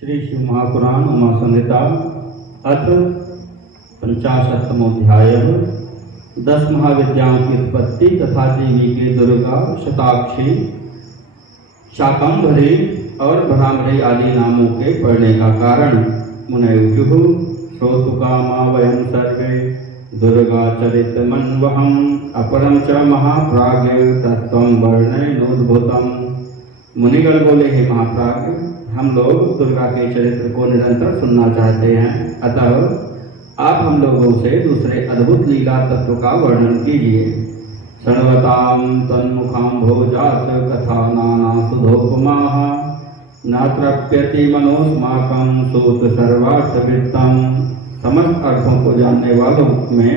श्री शिव महापुराण उमा संहिता अथ 50 10 महाविद्याओं की उत्पत्ति तथा देवी के दुर्गा, शताक्षी, शाकंभरी और भ्रामरी आदि नामों के पड़ने का कारण। मुनयुजुः श्रोतुकामा वयं सर्वे दुर्गा चरितमन्वहम् अपरं च महाप्राज्ञ तत्त्वं वर्णयेनोद्भूतम्। मुनिगण बोले, हे महाप्राज्ञ, हम लोग दुर्गा के चरित्र को निरंतर सुनना चाहते हैं, अतः आप हम लोगों से दूसरे अद्भुत लीला तत्व का वर्णन कीजिए। शृण्वतां तन्मुखाम्भोजात कथा नाना सुधोपमाः न तृप्यति मनोस्माकं सूत सर्वार्थवित्तम्। समस्त अर्थों को जानने वालों में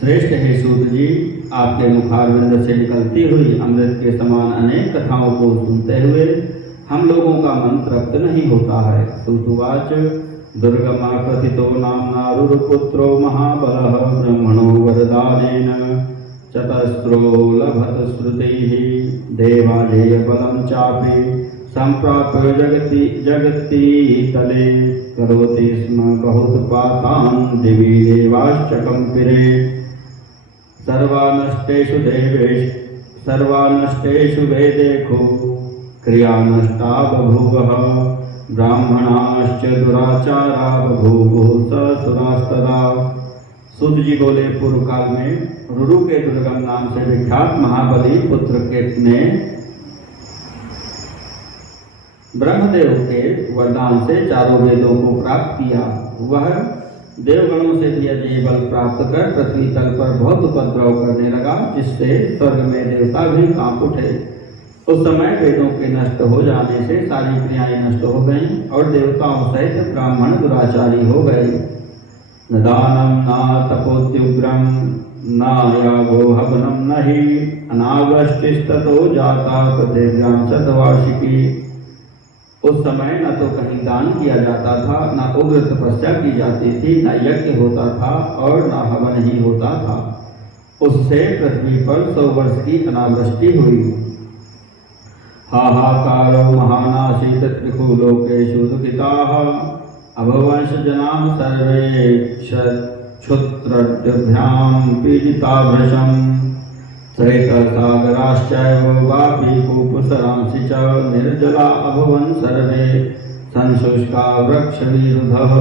श्रेष्ठ है सूत जी, आपके मुखारविंद से निकलती हुई अमृत के समान अनेक कथाओं को सुनते हुए हम लोगों का मन तृप्त नहीं होता है। सूतुवाच दुर्गमा कथितो नाम्ना रुरुपुत्रो महाबलः ब्रह्मणो वरदानेन चतस्रो लभत श्रुतैः देवादेय बलं चापि सम्प्राप्य जगति तले करोति स्म बहुत्पातान् दिवि देवाश्च कंपिरे। सर्वानष्टेषु वेदेषु क्रिया नष्टा बभूवः ब्राह्मणाश्च दुराचारा बभूवुः ससुरास्तदा। सूत जी बोले, पूर्व काल में रुरु के दुर्गम नाम से विख्यात महाबली पुत्र ने ब्रह्मदेव के वरदान से चारों वेदों को प्राप्त किया। वह देवगणों से भी अजय बल प्राप्त कर पृथ्वी तल पर बहुत उपद्रव करने लगा, जिससे स्वर्ग में देवता भी कांप उठे। उस समय वेदों के नष्ट हो जाने से सारी क्रियाएं नष्ट हो गईं और देवताओं सहित ब्राह्मण दुराचारी हो गए। न दानम न तपोद्युग्रम न यागो हवनम नहि अनावृष्टिस्ततो जाता पृथिव्यां शतवार्षिकी। उस समय न तो कहीं दान किया जाता था, न उग्र तपस्या की जाती थी, न यज्ञ होता था और न हवन ही होता था। उससे पृथ्वी पर 100 वर्ष की अनावृष्टि हुई। हाहाकारो महानासीत त्रिकुलोकेषु दुःखिताः अभवंश जनाः सर्वे क्षुत्रभ्यां पीडिताभृशम् सरितसागराश्चैव वापि कूपसरांसि च निर्जला अभवन् सर्वे संशुष्का वृक्षविरुधः।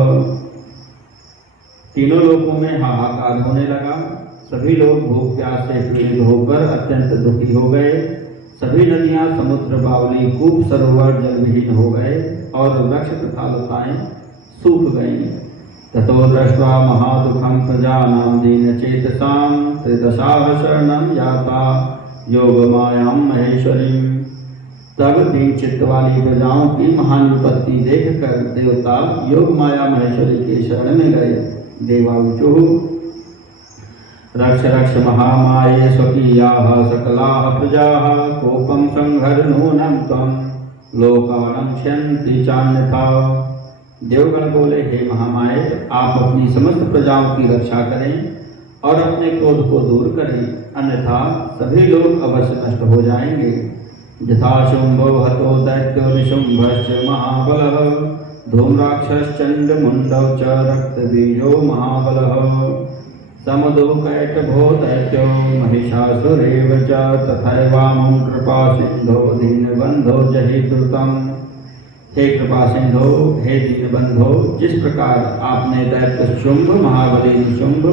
तीनों लोकों में हाहाकार होने लगा। सभी लोग भूख प्यास से पीड़ित होकर अत्यंत दुखी हो गए। सभी नदियां, समुद्र, बावली, कूप, सरोवर जलविहीन हो गए और वृक्ष तथा लताएं सूख गईं। ततो दृष्ट्वा महादुखं प्रजानां दीनचेतसां त्रिदशाः शरणं याता योगमायां महेश्वरीं। तब दीन चित्त वाली प्रजाओं की महान विपत्ति देखकर देवता योगमाया महेश्वरी के शरण में गए। देवाऊचुः रक्ष रक्ष महामाये स्वकीयाः सकलाः प्रजाः कोपं संहर नूनं त्वं लोकानं क्षयन्ति चान्यथा। देवगण बोले, हे महामाये, आप अपनी समस्त प्रजाओं की रक्षा करें और अपने क्रोध को दूर करें, अन्यथा सभी लोग अवश्य नष्ट हो जाएंगे। यथा शुंभो हतो दैत्यो निशुंभश्च महाबलः धूम्राक्षश्चण्डमुण्डौ च रक्तबीजो महाबलः समदुःखैटभो दैत्यो महिषासुरेव च तथैवामुं कृपासिन्धो दीनबन्धो जहि द्रुतम्। हे कृपा सिंधो, हे दीनबंधो, जिस प्रकार आपने दैत्य शुंभ, महाबली निशुंभ,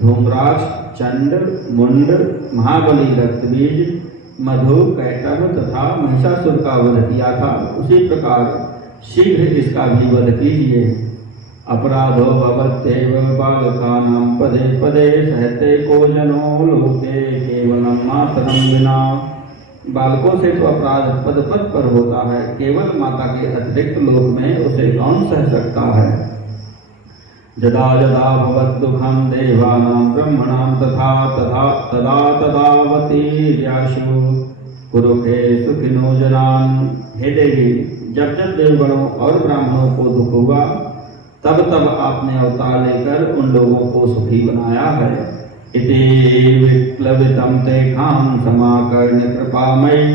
धूम्राक्ष, चंड, मुंड, महाबली रक्तबीज, मधु, कैटभ तथा महिषासुर का वध किया था, उसी प्रकार शीघ्र इसका भी वध कीजिए। अपराधो भवत्येव बालकानां पदे पदे सहते को जनो लोके केवलं मातरं विना। बालकों से तो अपराध पद पद पर होता है, केवल माता के अतिरिक्त लोक में उसे कौन सह सकता है। यदा यदा भवद्दुःखं देवानां ब्रह्मणां तथा तदा तदावतीर्याशु कुरुखे सुखिनो जनान्। हे देवी, जब जब देवगणों और ब्राह्मणों को दुख हुआ, तब तब आपने अवतार लेकर उन लोगों को सुखी बनाया है। इति विप्लवितं तेषां समाकर्ण्य कृपामयी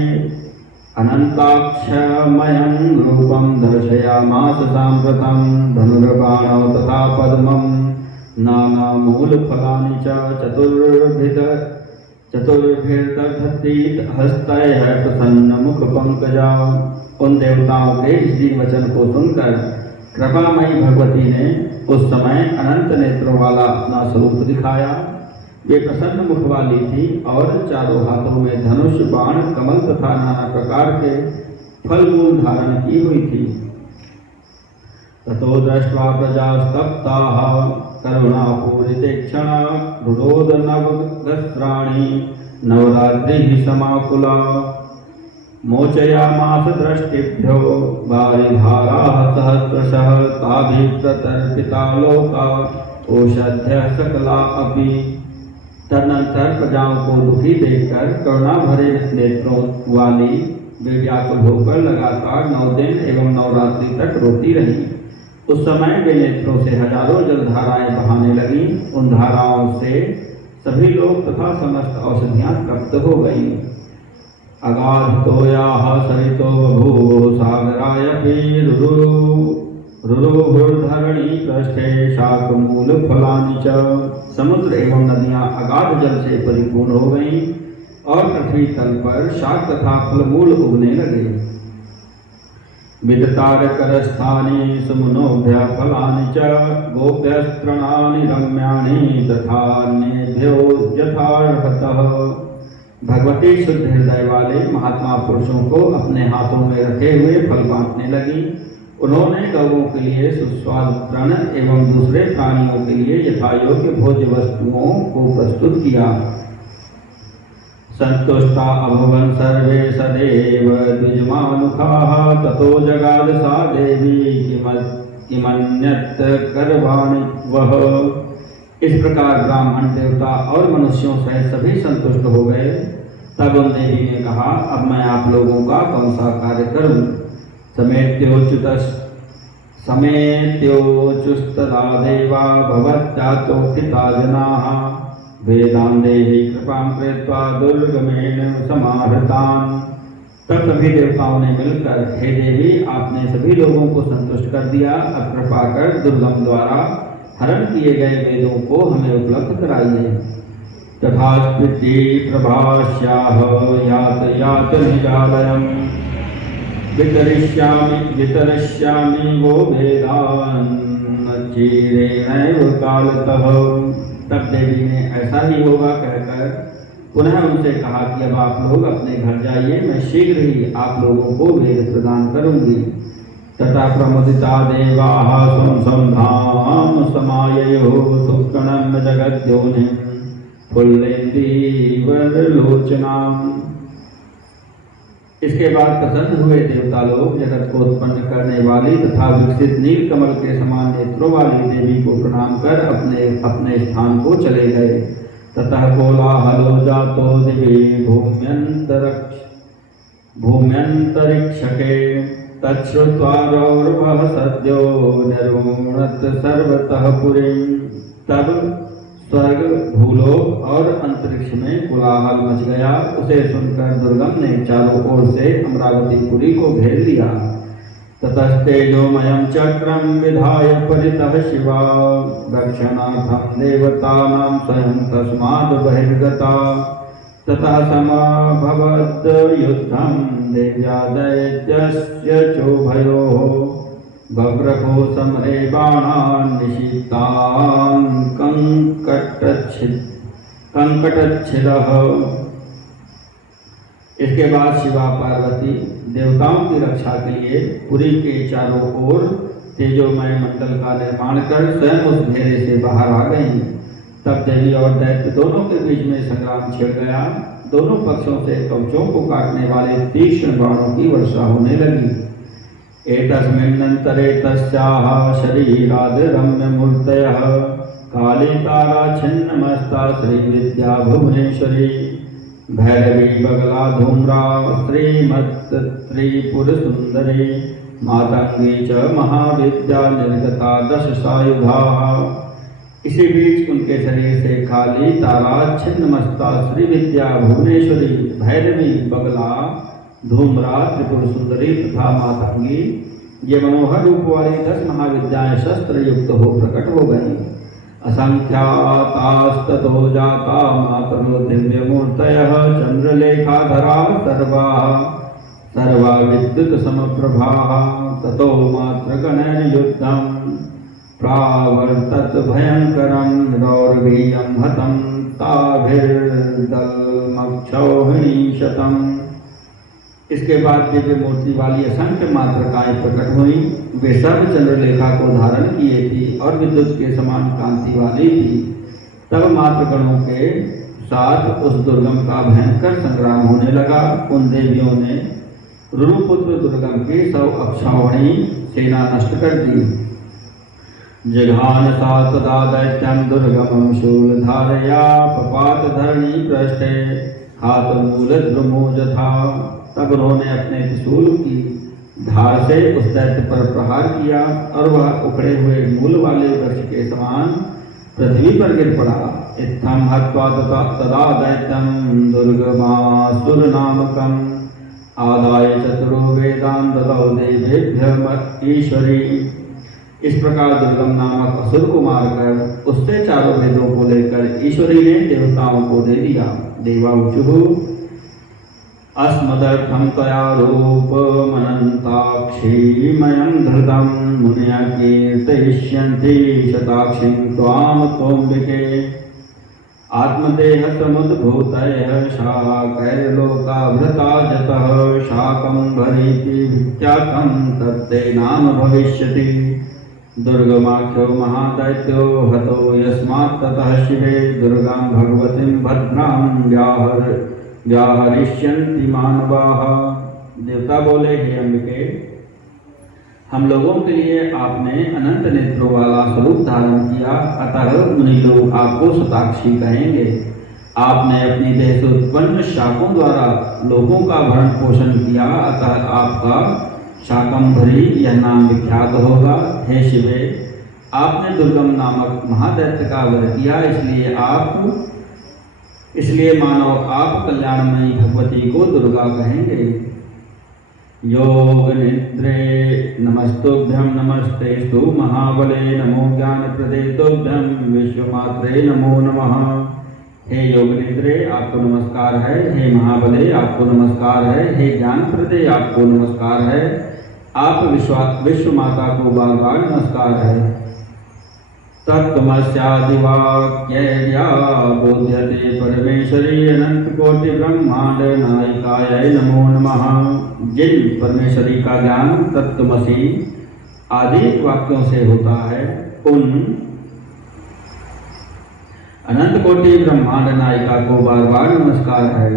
अनन्ताक्षमयं रूपं दर्शयामास साम्प्रतं धनुर्बाणौ तथा पद्मं नानामूलफलानि च चतुर्भिर्दधतीत हस्तैः प्रसन्नमुखपङ्कजा। उन देवताओं के इस वचन को सुनकर कृपामयी भगवती ने उस समय अनंत नेत्रों वाला अपना स्वरूप दिखाया। वे प्रसन्न मुख वाली थी और चारों हाथों में धनुष, बाण, कमल तथा नाना प्रकार के फल मूल धारण की हुई थी। ततो दृष्ट्वा प्रजास्तप्ताः करुणापूरितेक्षणा रुरोध नवगस्त्राणि नवरात्रिः समाकुला। मोचयामास दृष्टिभ्यो वारिधाराः सहस्रशः ताभिः प्रतर्पिता लोका ओषध्यः सकला अपि। तदनंतर प्रजाओं को दुखी देखकर करुणा भरे नेत्रों वाली वे व्याकुल होकर लगातार 9 दिन एवं नवरात्रि तक रोती रही। उस समय वे नेत्रों से हजारों जलधाराएं बहाने लगी। उन धाराओं से सभी लोग तथा समस्त औषधियां तृप्त हो गई। अगाधतोयाः सरितो बभूव सागरायपि रुरुहुर्धरणी पृष्ठे शाकमूलफलानि च। समुद्र एवं नदियां अगाध जल से परिपूर्ण हो गईं और पृथ्वी तल पर शाक तथा फलमूल उगने लगे। विदतारकरस्थानि सुमनोभ्यः फलानि च गोप्यस्तृणानि रम्याणि तथा अन्येभ्यो यथार्हतः। भगवती शुद्ध हृदय वाले महात्मा पुरुषों को अपने हाथों में रखे हुए फल बांटने लगी। उन्होंने गौओं के लिए सुस्वाद तृण एवं दूसरे प्राणियों के लिए यथायोग्य भोज्य वस्तुओं को प्रस्तुत किया। संतुष्टा अभवन् सर्वे सदैव द्विजमानुखाः ततो जगाद सा देवी किमन्यत् करवाणि वह। इस प्रकार ब्राह्मण, देवता और मनुष्यों सहित सभी संतुष्ट हो गए। तब उन देवी ने कहा, अब मैं आप लोगों का कौन सा कार्य करूं। समेत्योच्युस्तदा देवा भवत्यातोत्थिता जनाः वेदां देहि कृपां कृत्वा दुर्गमेण समाहृतान्। तब सभी देवताओं ने मिलकर, हे देवी, आपने सभी लोगों को संतुष्ट कर दिया। अब कृपा कर दुर्गम द्वारा हरण किए गए वेदों को हमें उपलब्ध कराइए। तथास्पृति प्रभास्याः यात निजालयम् वितरिष्यामि वो वेदान् चिरेणैव कालतः। तब देवी ने ऐसा ही होगा कहकर पुनः उनसे कहा कि अब आप लोग अपने घर जाइए, मैं शीघ्र ही आप लोगों को वेद प्रदान करूंगी। तथा प्रमुदिता देवाः स्वं धाम समाययो सुकणं जगद्योनिं फुल्लेन्दीवरलोचनाम्। इसके बाद प्रसन्न हुए देवता लोग जगत को उत्पन्न करने वाली तथा विकसित नील कमल के समान नेत्रों वाली देवी को प्रणाम कर अपने अपने स्थान को चले गए। ततः कोलाहलो जातो दिवि भूम्यंतरिक्षके तच्छ्रुत्वा रौरवः सद्यो निरुणत सर्वतः पुरीं। तब स्वर्ग, भूलोक और अंतरिक्ष में कोलाहल मच गया। उसे सुनकर दुर्गम ने चारों ओर से अमरावतीपुरी को घेर लिया। ततस्तेजोमयं चक्रं विधाय परितः शिवा रक्षणार्थं देवतानां स्वयं तस्माद् बहिर्गता। ततः समभवत् युद्धं देव्या दैत्यस्य चोभयोः बभ्रको समरे बाणान् निशीतान् कंकटच्छिदः। इसके बाद शिवा पार्वती देवताओं की रक्षा के लिए पुरी के चारों ओर तेजोमय मंडल का निर्माण कर स्वयं उस घेरे से बाहर आ गईं। तब देवी और दैत्य दोनों के बीच में संग्राम छिड़ गया। दोनों पक्षों से कवचों को काटने वाले तीक्ष्ण बाणों की वर्षा होने लगी। एतस्मिन्नन्तरे तस्याः शरीराद् रम्यमूर्तयः काली तारा छिन्नमस्ता श्रीविद्या भुवनेश्वरी भैरवी बगला धूम्रा श्रीमत् त्रिपुरसुन्दरी मातंगी च महाविद्या निर्गता 10 सायुधाः। इसी बीच उनके शरीर से काली तारा छिन्नमस्ता श्रीविद्या भुवनेश्वरी भैरवी बगला धूम्रा, त्रिपुर सुंदरी तथा मातंगी, ये मनोहर रूप वाली 10 महाविद्याएं शस्त्र युक्त हो प्रकट हो गई। असंख्यातास्ततो जाता मातरो दिव्य मूर्तयः चंद्रलेखाधरा सर्वा विद्युत समप्रभाः ततो मात्रगणेन युद्धं प्रावर्तत भयंकरं रौर्वीयं हतं ताभिर्दलमक्षौहिणीशतम्। इसके बाद दिव्य मूर्ति वाली असंख्य मातृकाएं प्रकट हुई। वे सब चंद्रलेखा को धारण किए थी और विद्युत के समान कांति वाली थी। तब मातृगणों के साथ उस दुर्गम का भयंकर संग्राम होने लगा। उन देवियों ने रुरुपुत्र दुर्गम की 100 अक्षौहिणी सेना नष्ट कर दी। जघान सा तदा दैत्यं दुर्गमं शूलधारया पपात धरणी पृष्ठे हातमूलद्रुमो यथा। तब उन्होंने अपने त्रिशूल की धार से उस दैत्य पर प्रहार किया और वह उखड़े हुए मूल वाले वृक्ष के समान पृथ्वी पर गिर पड़ा। इत्थं हत्वा तदा दैत्यं दुर्गमासुर नामकम् आदाय चतुरो वेदान् ददौ देवेभ्यः ईश्वरी। इस प्रकार दुर्गम नामक असुर को मारकर उससे 4 वेदों को लेकर ईश्वरी ने देवताओं को दे दिया। देवाऊचुः अस्मदर्थं त्वया रूपमनन्ताक्षीमयं धृतं मुनयः कीर्तयिष्यन्ति शताक्षीं त्वां त्वम्बिके। आत्मदेह समुद्भूतयः शाकैर्लोकाभृता जतः शाकम्भरीति विख्यातं तत्ते नाम भविष्यति। दुर्गमाख्यो महादैत्यो हतो यस्मात् ततः शिवे दुर्गां भगवतीं भद्रां व्याहरिष्यन्ति मानवाः। देवता बोले, हे अंबिके, हम लोगों के लिए आपने अनंत नेत्रों वाला स्वरूप धारण किया, अतः मुनि लोग आपको शताक्षी कहेंगे। आपने अपनी देह से उत्पन्न शाकों द्वारा लोगों का भरण पोषण किया, अतः आपका शाकंभरी यह नाम विख्यात होगा। हे शिवे, आपने दुर्गम नामक महादैत्य का वध किया, इसलिए मानव आप कल्याणमयी भगवती को दुर्गा कहेंगे। योग निद्रे नमस्तुभ्यं नमस्तेस्तु महाबले नमो ज्ञानप्रदे तुभ्यं विश्वमात्रे नमो नमः। हे योग निद्रे आपको नमस्कार है, हे महाबले आपको नमस्कार है, हे ज्ञानप्रदे आपको नमस्कार है, आप विश्व माता को बार बार नमस्कार है। तत्त्वमस्यादिवाक्यया बोध्यते परमेश्वरी अनंत कोटि ब्रह्मांड नायिकायै नमो नमः। जिन परमेश्वरी का ज्ञान तत्त्वमसि आदि वाक्यों से होता है, उन अनंत कोटि ब्रह्मांड नायिका को बार बार नमस्कार है।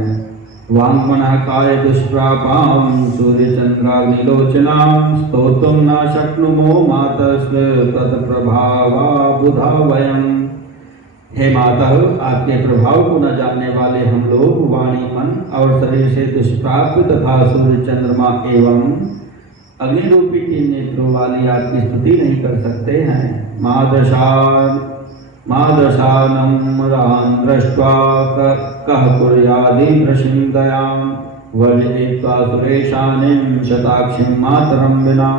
वाङ्मनः काय दुष्प्रापां सूर्यचन्द्राग्निलोचनां स्तोतुं न शक्नुमो मातस्व तत्प्रभावा बुधा वयम्। हे माता, आपके प्रभाव को न जानने वाले हम लोग वाणी, मन और शरीर से दुष्प्राप्य तथा सूर्य चंद्रमा एवं अग्नि रूपी 3 नेत्रों वाली आपकी स्तुति नहीं कर सकते हैं। मादशानं रान् दृष्ट्वा कः कुर्यादि प्रसिन्दयां वर्जयित्वा सुरेशानीं शताक्षीं मातरं विना।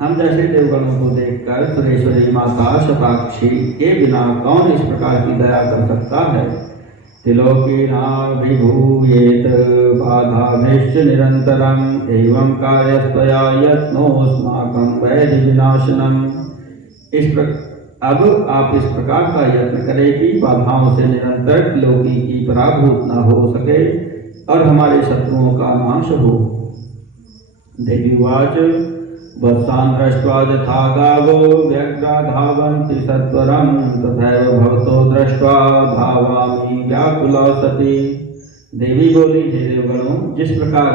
हम जैसे देवगणों को देखकर सुरेश्वरी माता शताक्षी के बिना कौन इस प्रकार की दया कर सकता है। तिलोकीनाभिभूयेत बाधाभिश्च निरन्तरम् एवं कार्यस्त्वया यत्नोऽस्माकं वैधि विनाशनम्। अब आप इस प्रकार का यत्न करें कि बाधाओं से निरंतर त्रिलोकी की पराभूत न हो सके और हमारे शत्रुओं का नाश हो। देवीवाच वत्सान् दृष्ट्वा यथा गावो व्यग्रा धावन्ति सत्वरं तथैव भवतो दृष्ट्वा धावामि व्याकुला सती। देवी बोली, हे देवगणों, जिस प्रकार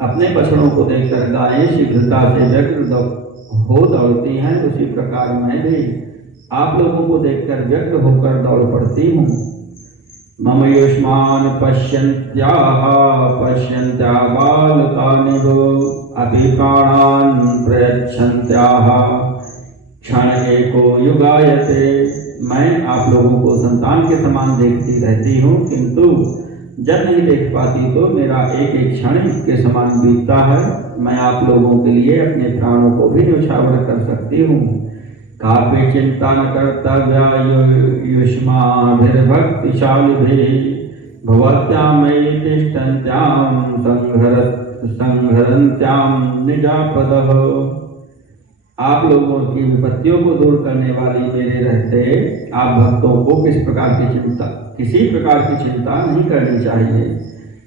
अपने बछड़ों को देखकर गायें शीघ्रता से व्यग्र हो दौड़ती हैं, उसी प्रकार मैं भी आप लोगों को देखकर व्यग्र होकर दौड़ पड़ती हूँ। मम युष्मान् पश्यन्त्या बालकानिव अपि प्राणान् प्रयच्छन्त्याः क्षण एको युगायते। मैं आप लोगों को संतान के समान देखती रहती हूँ, किंतु जब नहीं देख पाती तो मेरा एक एक क्षण के समान बीतता है। मैं आप लोगों के लिए अपने प्राणों को भी न्यौछावर कर सकती हूँ। काव्य चिंता न कर्तव्या युष्माभिर्भक्तिशालिभिः भवत्यां मयि तिष्ठन्त्यां संहरन्त्यां निजापदः। आप लोगों की विपत्तियों को दूर करने वाली मेरे रहते आप भक्तों को किसी प्रकार की चिंता नहीं करनी चाहिए।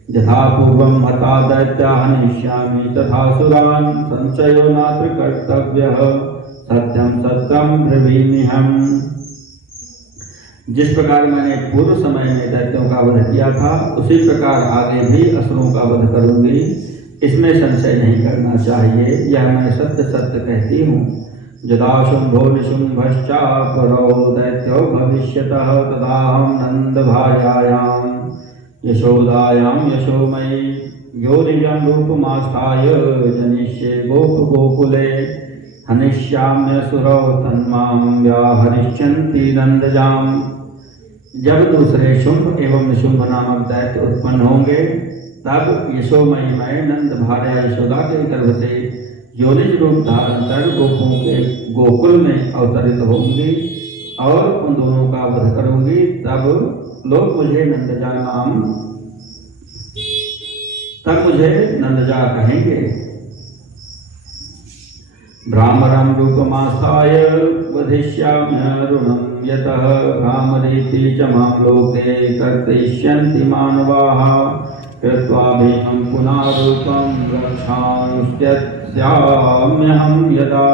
यथा पूर्वं हता दैत्या हनिष्यामि तथा सुरान् संशयो नात्र कर्तव्यः सत्यं सत्यं ब्रवीम्यहम्। जिस प्रकार मैंने पूर्व समय में दैत्यों का वध किया था उसी प्रकार आगे भी असुरों का वध करूंगी, इसमें संशय नहीं करना चाहिए। यह मैं सत्य सत्य कहती हूँ। यदा शुंभो निशुंभश्चापरो दैत्यो भविष्यतः तदाहं नन्दभार्यायां यशोदायां यशोमयी योनिजं रूपमास्थाय जनिष्ये गोकुले हनिष्याम्यसुरौ तन्मां व्याहरिष्यन्ति नन्दजाम्। जब दूसरे शुंभ एवं निशुंभ नामक दैत्य उत्पन्न होंगे तब यशोमयी मैं नंद भार्या यशोदा के गर्भ से योनिज रूप धारण कर गोपों के गोकुल में अवतरित होंगी और उन दोनों का वध करूंगी। तब मुझे नंदजा कहेंगे। भ्रामरं रूपमास्थाय वधिष्याम्यरुणं यतः भ्रामरीति च मां लोके कर्तयिष्यन्ति मानवाः कृत्वा भीमं पुनः रूपं रक्षांस्यस्याम्यहं यदा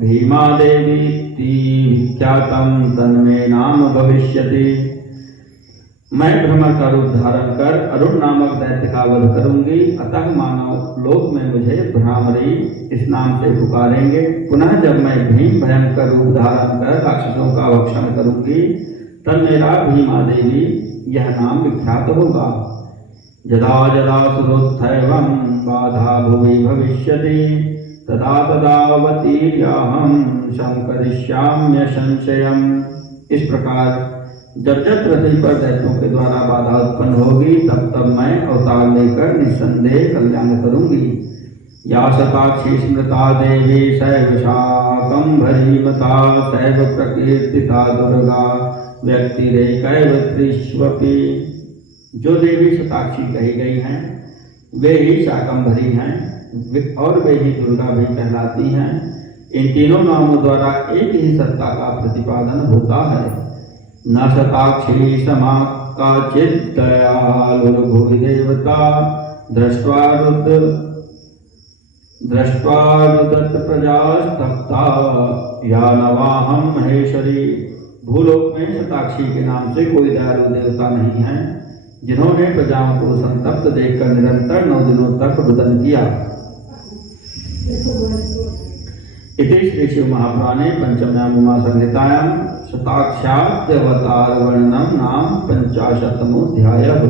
भीमादेवीति विख्यातं तन्मे नाम भविष्यति। मैं भ्रमर का रूप धारण कर अरुण नामक दैत्य का वध करूंगी, अतः मानव लोक में मुझे भ्रामरी इस नाम से पुकारेंगे। पुनः जब मैं भीम भयंकर रूप धारण कर राक्षसों का भक्षण करूंगी तब मेरा भीमा देवी यह नाम विख्यात होगा। यदा यदा सुरोत्थैवं बाधा भुवि भविष्यति तदा तदावतीर्याहं संकरिष्याम्य संशयम्। इस प्रकार जब जब पृथ्वी पर दैत्यों के द्वारा बाधा उत्पन्न होगी तब मैं अवतार लेकर निस्संदेह कल्याण करूंगी। या शताक्षी स्मृता देवी सैव शाकंभरीमता सैव प्रकीर्तिता दुर्गा व्यक्तिरेकैव त्रिष्वपि। जो देवी शताक्षी कही गई हैं वे ही शाकंभरी हैं और वे ही दुर्गा भी कहलाती हैं। इन तीनों नामों द्वारा एक ही सत्ता का प्रतिपादन होता है। न शताक्षी समा काचित् दयालुर्भुवि देवता दृष्ट्वा रुदत प्रजास्तप्ता या नवाहं महेश्वरी। भूलोक में शताक्षी के नाम से कोई दयालु देवता नहीं है जिन्होंने प्रजाओं को संतप्त देखकर निरंतर 9 दिनों तक रुदन किया। इति श्री शिव महापुराणे पंचम्यां उमा संहितायां शताक्षाद्यवतार वर्णनम नाम 50तमोऽध्यायः।